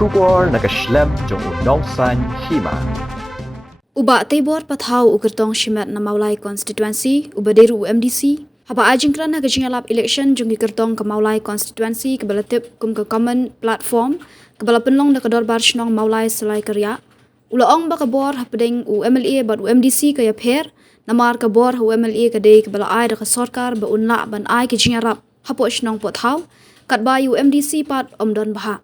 Shubor nakaslem jong unongsan hima. Uba tebor pathau ukertong shimat na Maulai constituency ubaderu MDC haba ajingkran na gajingalap election jong ikertong ke Maulai constituency ke balatip kum ke common platform ke balapenlong na kador barshnong Maulai selai karya ulaong ba kabor hapedeng UMLA bad UMDC ke yapher namar kabor UMLA ke dei ke balai da ke sarkar ba unla ban ai ke jingarap hapo shnong pathau kat ba UMDC pat omdon baha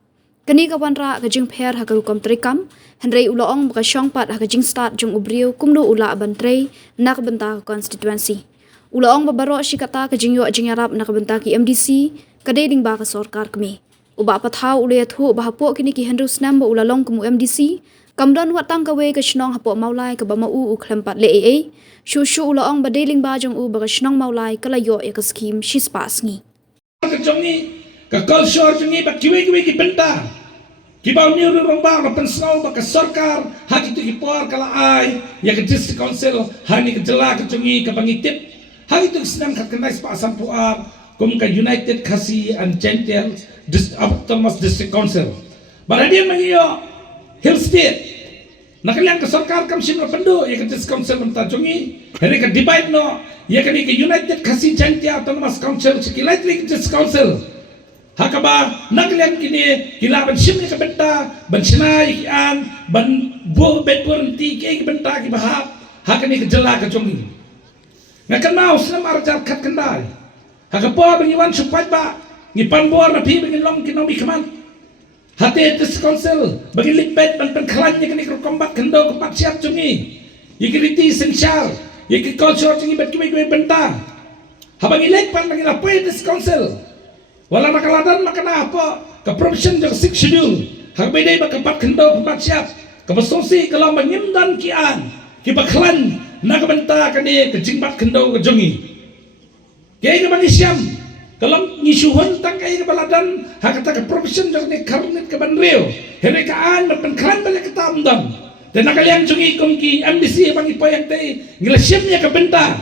kani kawan ra kajing pher hakarukom trikam Henry ulaong baka syong pat hakajing start jong ubriu kumno ula abantrei nak benta constituency ulaong babaro shikata kajing yo jingarap nak benta ki MDC kadeding ba ka sarkar kami uba pathau ule thu bahapo kini ki Henry snam ba ulalong kumu MDC kamdon watang kawe ka shnong hapo Maulai ka ba mau u klempat le AA shu ulaong badeling ba jong u baka shnong Maulai kalayo ya ka scheme shispas ngi ka culture jungi ba kiwi ki benta ki ba ni rong ba la pensau ba ka sarkar ha ki ki por kala ai ya ka district council ha ni ka jela ka jungi ka bangitip ha ki senam ka kanais pa sampuar kum ka united khasi and gentle autonomous district council baradian magiyo hill state nakaliang ka sarkar kam sin pendo ya ka district council mta jungi hari ka divide no ya ka ni ka united khasi gentle autonomous council sikilai district council hakaba nakliang kini kilaban sim ni kabenta ban sinai kian ban bo betpur ti ke benta ki bahap hakani ke jela ka jongi ngakanau sem arjar khat kendai hakapa bangiwan supat ba ni panbor na pi bangin long kinomi kaman hate this council bagi lipet ban klan ni kini kombat kendo kombat siap jongi yikiriti essential yiki culture jongi bet ki benta habang ilek pan bagi lapoy this council wala nakaladan makana apa ke provision jang 6 schedule hak bedai ba kepat kendo kepat siap ke basosi kalau menyimdan kian ki baklan nak benta kani ke jingbat kendo ke jongi ke bani siam kalau ngisuhun tang kai ke baladan hak kata ke provision jang ni karnit ke banreo here kaan ban klan balik ketamdam dan nakalian jongi kumki MDC bangi payang tei ngilasiamnya ke benta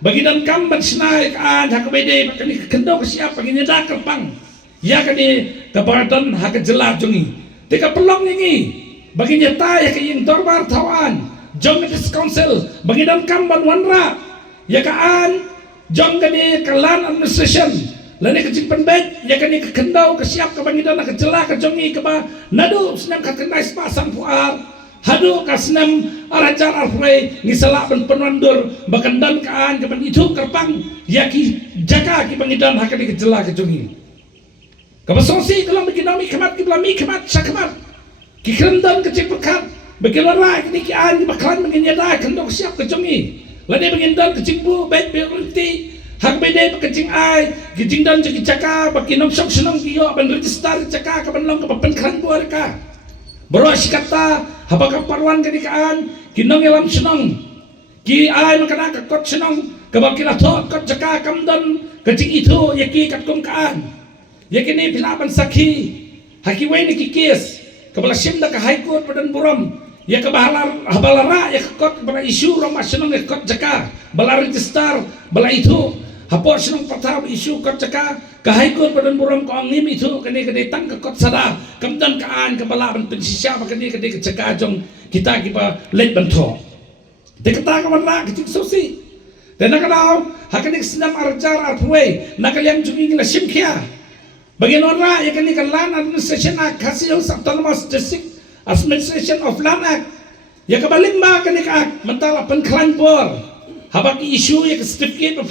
bagi dan kamban senai kan hak bede kani kendo ke siap bagi nyeda kerpang ya kani kebaratan hak jelas jongi tika pelong ini bagi nyata ya ke yang dorbar tawan jong ke council bagi dan kamban wanra ya kaan jong kani kelan administration lani ke jing penbet ya kani ke kendo ke siap ke bagi dan hak jelas ke jongi ke ba nadu senam ka kenai pasang puar hadu kasnam arajar arfrei ngisala ben penandur bakandan kaan keban itu kerpang yaki jaka ki bangidan hakani kejela kejongi kabasosi kalau bikinami kemat ki blami kemat sakmat ki krendan kecipekat bekilara kini ki an baklan menginyada kendok siap kejongi lade bangindan kecingbu bet berhenti hak bede bekecing ai kijing dan jeki jaka bakinom sok senong ki yo ben register jaka keban long keban kran buar ka bro sikata habaka parwan kadikaan kinong elam senong ki ay makana ka kot senong kabakila thot kot jaka kamdan kajing itu yaki kat kumkaan yakini pilaban sakhi haki waini ki kes kabala simda ka high court padan buram ya kabahalar habalara ya kot bala isu rom senong kot jaka bala register bala itu hapo senong patah isu kot jaka ka high court padan buram ko angim itu kani kani tang ka kot sada kamdan kaan kabala ban pensisya kani kani jaka jong kita kipa let bantho dekata ka wala kitik sosi dan nakalaw hakani senam arjar arpwe nakaliam jungi la simkhia bagian ora ya kani kalan administration act khasi autonomous district administration of land act ya kabaling ba kani ka mentala penklan bor habaki isu ya certificate of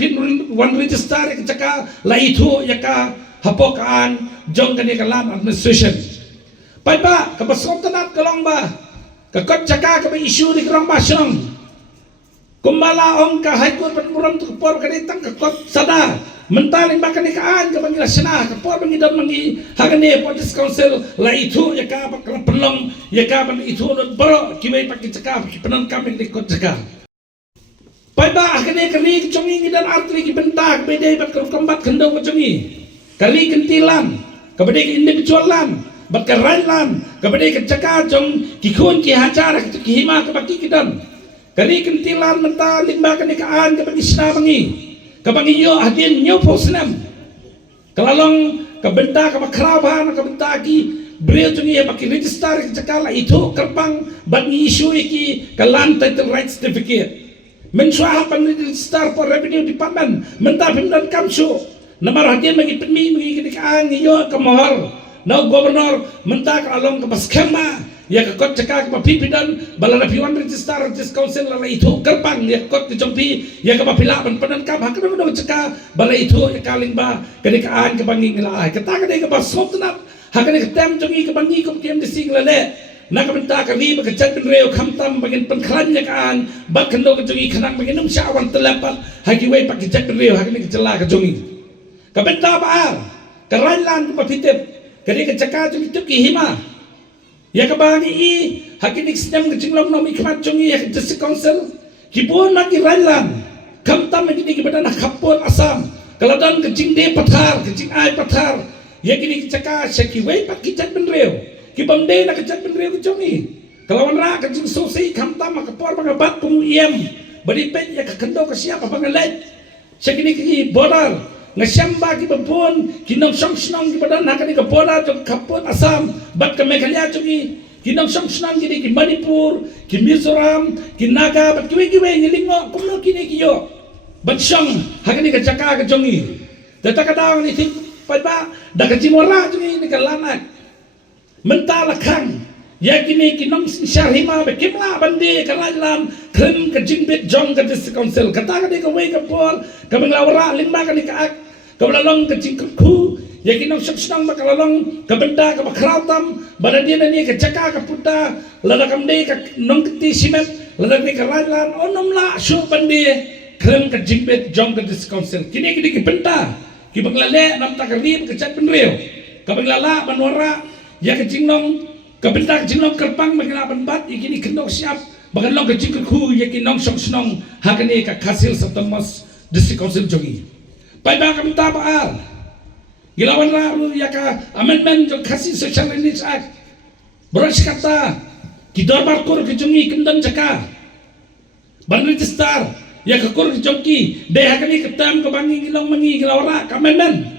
one register ya jaka la itu ya ka hapokan jong kani kalan administration pai ba ka basontanat kalong ba ka kot jaka ka isu di krong basong kumbala ong ka high court penmuram tu por kani tang ka kot sada mentaling ba kani kaan ka bangila sena ka por bangidam mangi hagane police council la itu ya ka bakla pelong ya ka ban itu bro kibai pakki jaka penan kami di kot jaka pai ba kani kani chongi dan artri ki bentak bede bat kombat kendo ko chongi kali kentilan ka bede individualan bat karailan ka bede ka jaka jong ki khun ki hajar ki hima ka bakki kidan kali kentilan menta limba kani kaan ka bagi sna bangi kabangi yo hadin nyo posnam kalalong benda ka makraban ka benda ki beliau tu ni baki register ke cakala itu kerpang bagi isu iki ke land title right certificate mensuah pan register for revenue department mentah pimdan kamsu namar hadian bagi penmi bagi kedekaan iyo ke mohor nau gubernur mentah ke along ke baskema ya ke kot cakak ke pimpinan balana piwan register council la itu kerpang ya kot ke jompi ya ke papila pan kam hak no cakak bala itu ya kaling ba kedekaan ke bangi ngila kata ke ke basot tenap hakan ketem jongi ke bangi ke kem dising lale nak benta ke ri ke chat reu khamtam bagin penklan ya kan bak kendo ke jongi khanang bagin num syawan telepat haki wei pak chat reu hakan ke jela ke jongi ke benta ba ke railan ke papitep ke ri ke caka jongi tu ki hima ya ke bangi i hakin iksidam ke jinglong nomi khmat jongi ya ke district council ki bon nak ki railan khamtam begini ke badan khapon asam kaladan ke jingde pathar ke jing ai pathar ya kini cakap syaki wei pak kicat benreu ki bamde nak kicat benreu ke jongi kalau ra ke jing sosi khamtam ka por bangabat kum iem bari pet ya ka kendo ka siapa bangalet syaki ni ki border ngashamba ki babon ki nong song snong ki badan nak ni ka border jong kapot asam bat ka meghalaya jongi ki nong song snong ki Manipur ki Mizoram ki Naga bat ki wei ngilingo kumno kini ki yo bat song hakani ka cakap ke jongi tata kadang ni pai ba da ka jimora jungi ni ka lanak mentala khang ya kini kinong syarhima be kimla bande ka lan kren ka jingbet jong ka district council kata ka de ka wei ka por ka menglawra lima ka ni ka ak ka lalong ka jingku ya kinong suksnang ba ka lalong ka benda ka bakrautam badan dia ni ka caka ka puta lada kam de ka nong ti simet lada ni ka lan onom la shu bande kren ka jingbet jong ka district council kini ki benda ki banglale nam tak rib ke chat benreu ka banglala banwara ya ke jingnong ka benda ke jingnong kerpang bangla banbat ikini kendok siap bangalong ke jingku ya ki nong song snong hakani ka khasil satamas district council jongi pai ba ka minta ba gilawan ra ya ka amendment jo khasil social rights act beras kata ki darbar kor ke jongi kendan jaka ban register ya ke kur jongki de hakani ketam ke bangi ngilong mangi ngilawra kamenan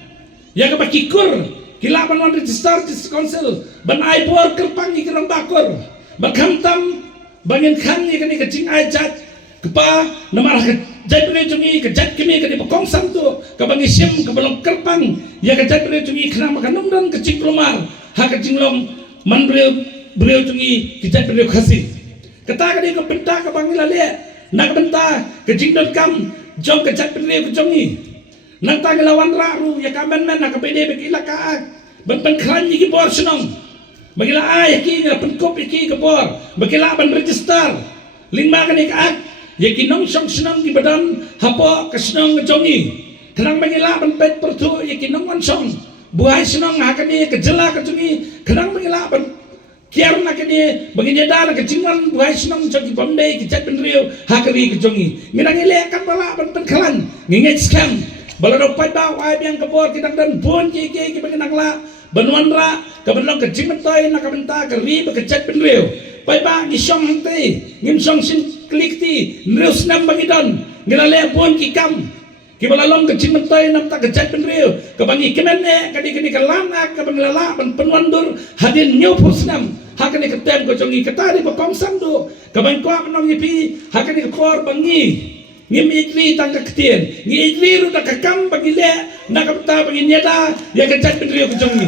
ya ke bakikur kila ban register di council ban ai por kerpang ni kerang bakur bakhamtam bangin khang ni kani kecing ai jat kepa namar jat bre jungi ke jat kini ke bakong santu ke bangi sim ke belong kerpang ya ke jat bre jungi khana makanum dan kecing rumar ha kecing long man bre jungi ke jat bre khasi kata kani ke benta ke bangi lale nak benta ke jingdon kam jong ke jat bre ke jongi nak ta lawan raru ya kamen men nak pede begila ka ban klan ni ki bor senong bagila ay ki na penkop ki ke bor bagila ban register lima kan ka ya ki nong song senong di badan hapo ke senong ke jongi kenang bagila ban pet pertu ya ki nong wan song buai senong hakani ke jela ke jongi kenang bagila ban kiar nak ni baginya dar ke jingwan buai senong jongi bomde ki jat benriu hakari ke jongi minang ile kan bala ban klan ngingai scam balado pai ba wai biang kabor kita dan pun ki baginang la banwan ra ka banlong ke jimetoy na kabenta ke ri ba ke chat benriu pai ba gi song hante ngim song sin klik ti news nam bagidon ngilale pun ki kam ki balalong ke jimetoy nam ta ke chat benriu ka bangi kemenne kadi ka lama ka banglala ban penwandur hadin nyu pusnam hakani ke tem ko jongi katari ba komsam do ka bang ko anong yipi hakani ke kor bangi ngim itli tangka ketien ngi itli ru tak kam bagile nak kapta bagi nyeda ya kecak pendrio kejongi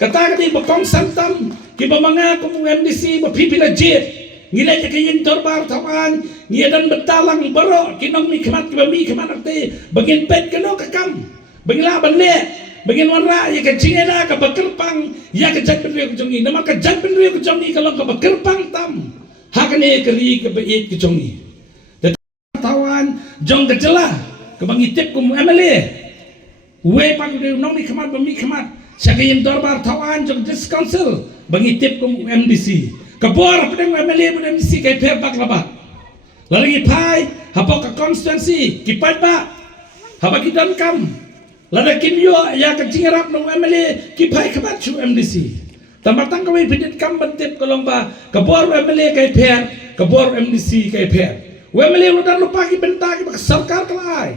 kata kadi bakong santam ki bamanga kum MDC ba pipila jet ngile ke yin torbar tawan ngedan betalang baro kinong mi khmat ki bami khmat ate bagin pet keno ka kam bagila banle bagin warra ya ke jingena ka bakerpang ya kecak pendrio kejongi nama ka jat pendrio kejongi kalau ka bakerpang tam hakane keri ke bait kejongi tawan jong kecela ke bangitip kum MLA we pak de nong ni khamat bami khamat sakayin dorbar tawan jong district council bangitip kum MDC kabor pedeng MLA pu MDC kai pher bak labat lalangi pai hapok ka constituency kipai ba habaki dan kam lada kimyo ya kecingirap nong MLA kipai khamat chu MDC tamatang kawai pidit kam bantip kolong ba kabor MLA kai pher kabor MDC kai pher Wemeli udah lupa ki benta ki sarkar kelai.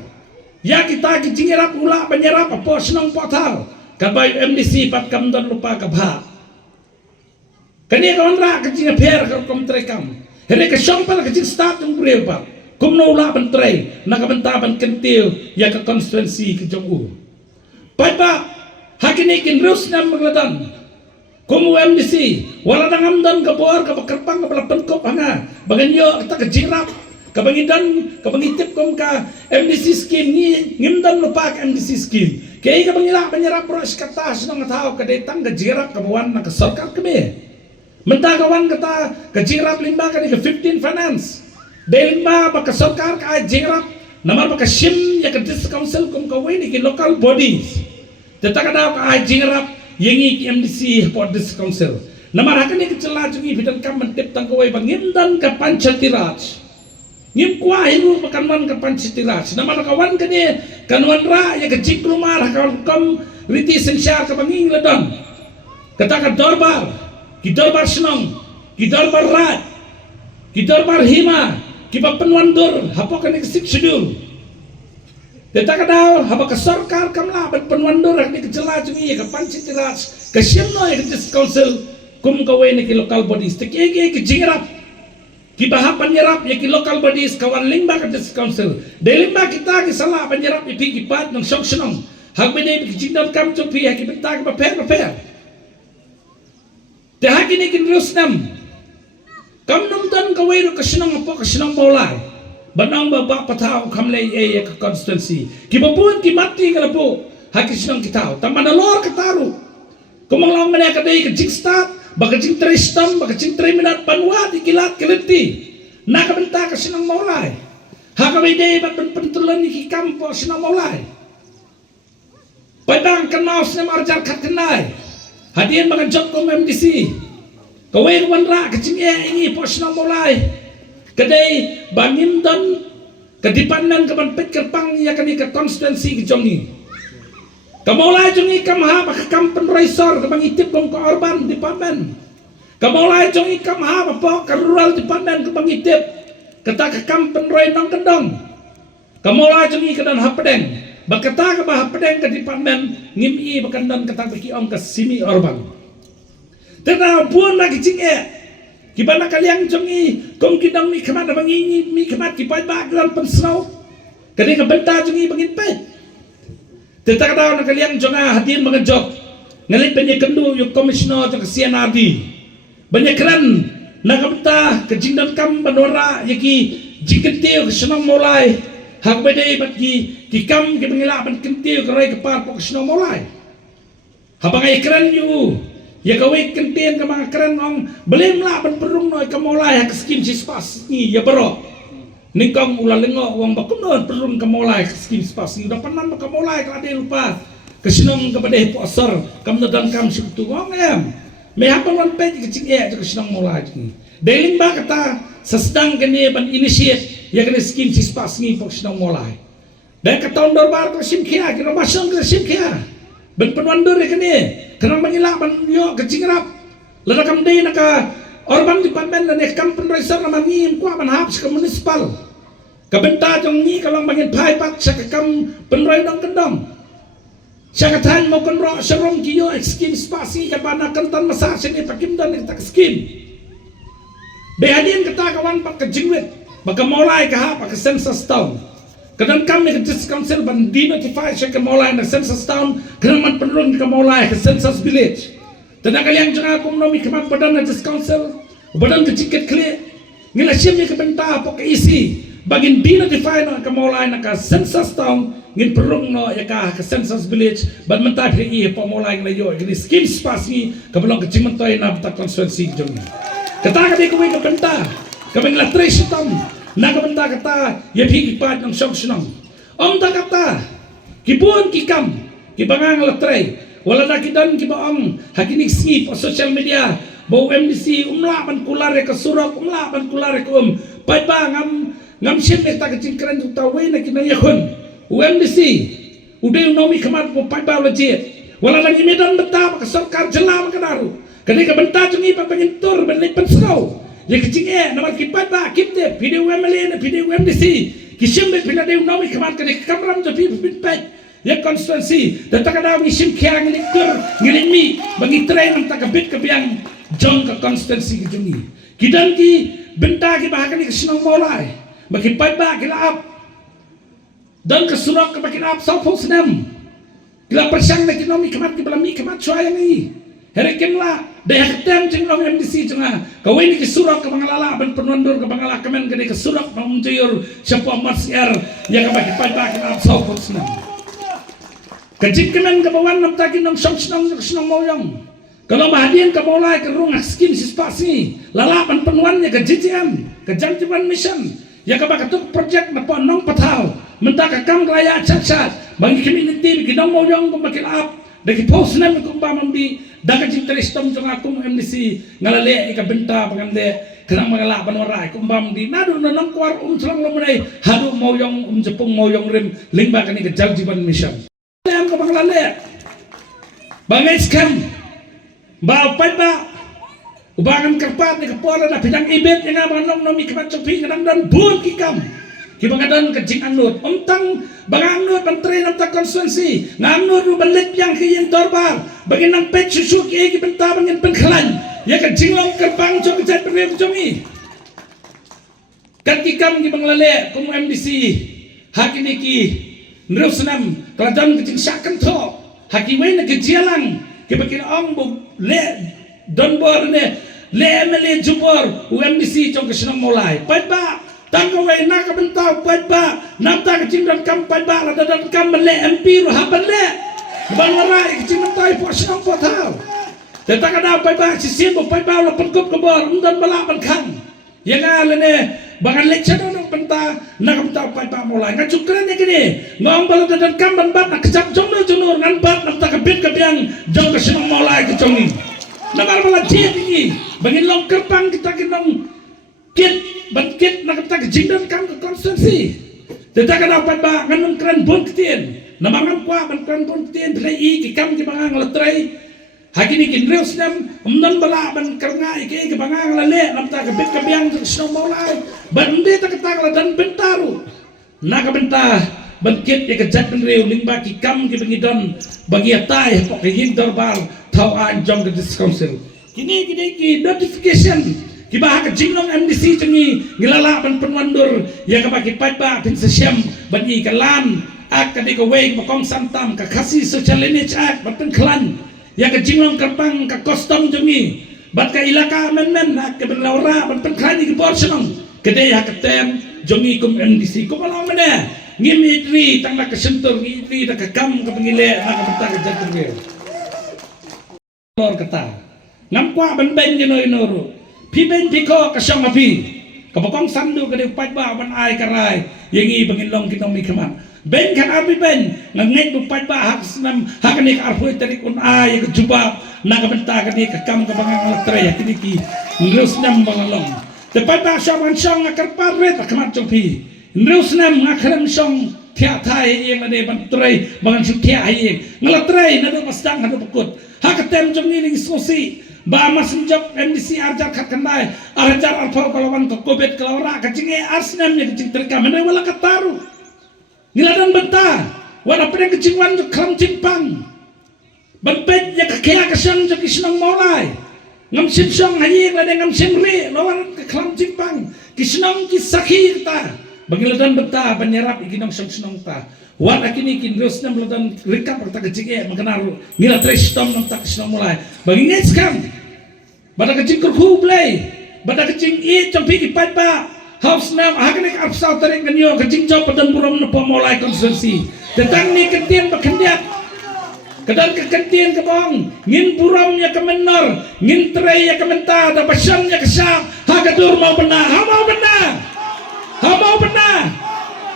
Ya kita ki jingirap ula menyerap apa senang potal. Kabay MDC pat kam don lupa kabha. Kani kawan ra kecing apher kom trekam. Here ka syong pa kecing start ng breu pa. Kum no la ban tre na ka banta ban kentil ya ka constituency ke jong u. Pai pa hakini kin rus nam magladan. Kum MDC wala nang amdan ka bor ka bakarpang ka pala penkop hanga. Baganyo ta ka jirap ka bangidan ka bangitip kom ka MDC scheme ni ngimdan lupa ka MDC scheme. Kaya ka bangila banyarap pros katas nang tao ka detang ka jirap ka buwan na ka sarkar kami. Mentagawan kata kejirap limba kan ke 15 finance. Day limba baka sarkar ka jirap namar baka sim ya ke district council kum ka weni ke local bodies. Tetaka daw ka jirap yengi ki MDC for district council. Namar hakan ni kecela jungi bidan kam mentip tang kawai bangim dan ka panchayati raj. Ngim kwa hiru bakan man ka panchayati raj. Namar kawan ka ni kanwan ra ya ke jikrumar hakan kam riti sensyar ka banging ledon. Kata ka dorbar ki darbar senang, ki darbar rat, ki darbar hima, ki penwandur, hapa kan eksik schedule. Deta kadau, hapa ke sarkar kamla ban penwandur ni kecela jungi ke panchayati raj, ke siamno ke district council kum kawe ni ki local bodies, te ki jingrap, ki bahapan nyerap ya ki local bodies kawan limba ke district council. De limba kita ki salah penyerap ipi ki pat nang sok senang. Hak bene ki jingdam kam chopi ya ki benta ke paper. Dahagi ni kin rusnam. Kam numdan kawai ro kasinang apa kasinang maulai. Banang baba patau kam lay ke constituency. Ki babun ki mati kalapo. Haki sinang kitau. Tamana lor kataru. Kumanglang mana kadai ke jing start. Baka jing tristam. Baka jing triminat panwa di kilat kelenti. Naka benta kasinang maulai. Hakamay day bat pentulan ni ki kampo sinang maulai. Padang kenal sinang arjar katkenai. Hadian makan job kom MDC. Kawai kawan ra kecing ini pos nang mulai. Kedai bangim dan kedipanan kaman pet kerpang ya kani ke constituency ke jongi. Kamulai jongi kamha baka kampen raisor kabang itip kom ke urban department. Kamulai jongi kamha apa ke rural department kabang itip. Kata ke kampen roi nang kendong. Kamulai jongi kedan hapedeng. Bakata ka bah pedeng ke department ngimi bakandan kata beki ong ke simi urban. Tena buon lagi cinge. Kibana kaliang jongi kong kidang mi kemat bangingi mi kemat kipai baglan pensau. Kadi ka benta jongi bangin pet. Teta kada na kaliang jonga hadin mangajok. Ngalit banyak kendu yung komisioner jong CNRD. Banyak keren na kabenta ke jingdan kam banora yaki jikentio ke senang mulai. Hak bedai bat ki kam ki pengila ban kentil kerai kepar pok sino mulai. Habang ai keren yu. Ya kawe kentien ka mga keren ong belem la ban perung noy ka mulai hak skim sispas ni ya bero. Ningkong ulalengo wong bakunon perung ka mulai skim sispas ni dapan man ka mulai ka ade lupa. Kesinong ka bedai posor kam nadan kam situ wong em. Me hapan wan pet ki cing e ka sinong mulai ni. Deling ba kata sesedang kene ban initiate ya kena skim sispas ni pok sinong mulai. Dan kata ondor bar ko simkia kena masang ke simkia. Ben penwandur ya kene. Kena mangila ban yo ke cingrap. Lada kam dei naka urban department dan kampen raisor na mangim kwa ban haps ke municipal. Kabenta jong ni kalang bangin pai pat sa kam penroy dong kendong. Sa katan mo konro serong kiyo skim spasi ka bana kantan masa sini pakim dan tak skim. Behadin kata kawan pak ke jingwit. Baka mulai ka ha pak ke census town. Kadang kami ke district council ban di notify siya ke mulai na census town. Kadang man penurun ke mulai ke census village. Tanda kaliang jangan aku menomi kemat badan na district council. Badan ke ciket klik. Ngila siya mi ke benta po ke isi. Bagin di notify no ke mulai na ka census town. Ngin perung no ya ka census village. Ban mentah ke iya po mulai ngelayo. Gini skim spas ni kabelong ke cimentoy na beta konstituensi ke jongi. Kata kami kuwi ke benta. Kami ngila tres hitam. Nakabenta kata ya pigi pat ng syok sinong. Om ta kata kibun kikam kibangang latre wala na kidan kibaong hakinik sngi po social media bo MDC umlaban kulare ka surok umlaban kulare ka pai ba ngam shin ta ka cingkran tu tawe na kinayahon MDC udah nomi kamat po pai ba legit wala lagi medan beta ka sarkar jela makadaru kani ka benta jungi pa pengintur ben pensau. Ya kecing nama kipat ba kipte video MLA na video MDC kisimbe pila de nomi kamat kani kamram jo pi pin pet ya konstituensi datang ada misim kia ngelikur ngelimi bagi tren nam tak kebit kebiang jong ke konstituensi kejungi kidan ki benta ki bahakan ni kesenang mulai bagi paiba kila ap dan kesurak ke bagi ap saupun senam kila persang na kinomi kemat ki belami kemat suaya ni herekem lah daya ketem jeng long MDC jenga kawin ni kesurak ke bangalala ban penundur ke bangala kemen ke kesurak menjuyur siapa marsier yang ke bagi paiba kila ap saupun senam kecik kemen ke bawah nam takin nam senang moyong kalau mahadian ke mulai ke rumah skim sispasi lalapan penuannya ke JJM ke janjiban mission ya ke bakatuk project na nong patau mentak kam kelaya cacat bagi community bagi nong moyong ke makin up dari post nam ke umpam di daga jinteristom jong akum MDC ngalale ke benta pangande kenang mengalak panorai ke umpam di nadu nong kuar selang lomunai hadu moyong jepung moyong rim lingba kani ke janjiban mission yang ke bangalale bangai scam ba paiba ubangan kerpat ni kepala na bidang ibet yang amanong nomi kemat copi kadang dan bun kikam kibangadan kejing anut untang banganut menteri nam tak konstituensi nganut belit yang kiyeng torbar bagi nang pet susu ki benta bangin penkhalan ya kejing long kerbang jom kejat perem jomi kan kikam ki banglale kum MDC hakini ki nrusnam kerajaan kejing sakan tho hakiwe na kejialang kebakin ong bu le donbor ne le MLA jubor UMDC trong kesenang mulai paiba tangkawai nak bentau paiba namta kecing dan kam paiba la dan kam le MP ro haban le bangarai kecing namtai po senang po tau tetang ada paiba sisim bu paiba la pengkup kebor dan bala ban yang ala ne bangan leceh dong benta nak bentau paiba mulai ngacukran ya gini ngom bala dan kam ban nak kecap jong junur ngan bat namta kebit kebiang jong kesenang mulai kecongi nabar bala dia tinggi bangin long kerpang kita kinong kit bangkit nak kita kejindan kam ke konstituensi kita kan dapat ba nganung keren bon ketien namangan kwa ban keren bon ketien play ki kam ki bangang letrai hakini kin reus nam umdan bala ban kerngai ki bangang lale nam ta kebit kebiang sno mulai ban de ta kata dan bentaru nak bentah bangkit ya kejat penriu lingba ki kam ki bangidon bagi atai pok yin dorbar thau an jong the council kini ki notification ki bah ka jinglong MDC cengi ngilala ban penwandur ya ka bagi paiba pin sesiam bani kalan ak ka de ka wei ka kong santam ka khasi social lineage ak ban klan ya ka jinglong kerpang ka custom cengi bat ka ilaka men ak ka benlaura ban klan ki bor senong kede ya ka tem jongi kum MDC ko malang mena ngim itri tang nak kesentur itri tak kam ka pengile nak benta ka jatur lor kata nampak ben ino piben piko kasong api kapokong sandu ka de paiba ban ai karai yengi bangin long kinong mi kaman ben kan api ben ngait bu paiba hak senam hak ni ka arfoi tarik un ai ka jubab nak benta ka ni ka kam ka bangang latre ya kini ki ngrus nam bangalong te paiba shawan shong akar parret kamat chopi ngrus nam ngakram shong thia thai yang ade ban trai bangan su thia ai ngalatrai na do masdang na do pukut hak tem jom ni ling sosi ba masinjap MDC arjar khat kandai arjar alfa kalawan ko kobet kalawra kacing arsnam ni kacing terka mena wala kataru niladan benta wala pedang kacing wan to kram cimpang banpet ya kakea kasang jo kisnong molai ngam sim song hayi la ngam sim ri lawan ke kram cimpang kisnong kisakhi ta bangiladan benta banyarap ikinong senong ta wan akini kin terus nam ladan rekap ta kecing mengenal ngila trestom nam tak senong mulai bagi ngets kam bada kecing kurku play bada kecing campi ki paiba house nam hakane apsau tarik ganyo kecing job padan buram na mulai konstitusi tetang ni kentian bakendiat kadang kekentian kebong ngin buram ya kemenor ngin tray ya kementa da pasang ya kesap hagadur mau benar ha mau benar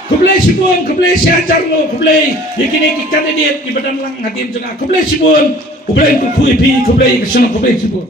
kublai sibun kublai siajar lo kublai yakini ki kandidat ki badan lang hatin juga kublai sibun kublai ku kuipi kublai kesana kublai sibun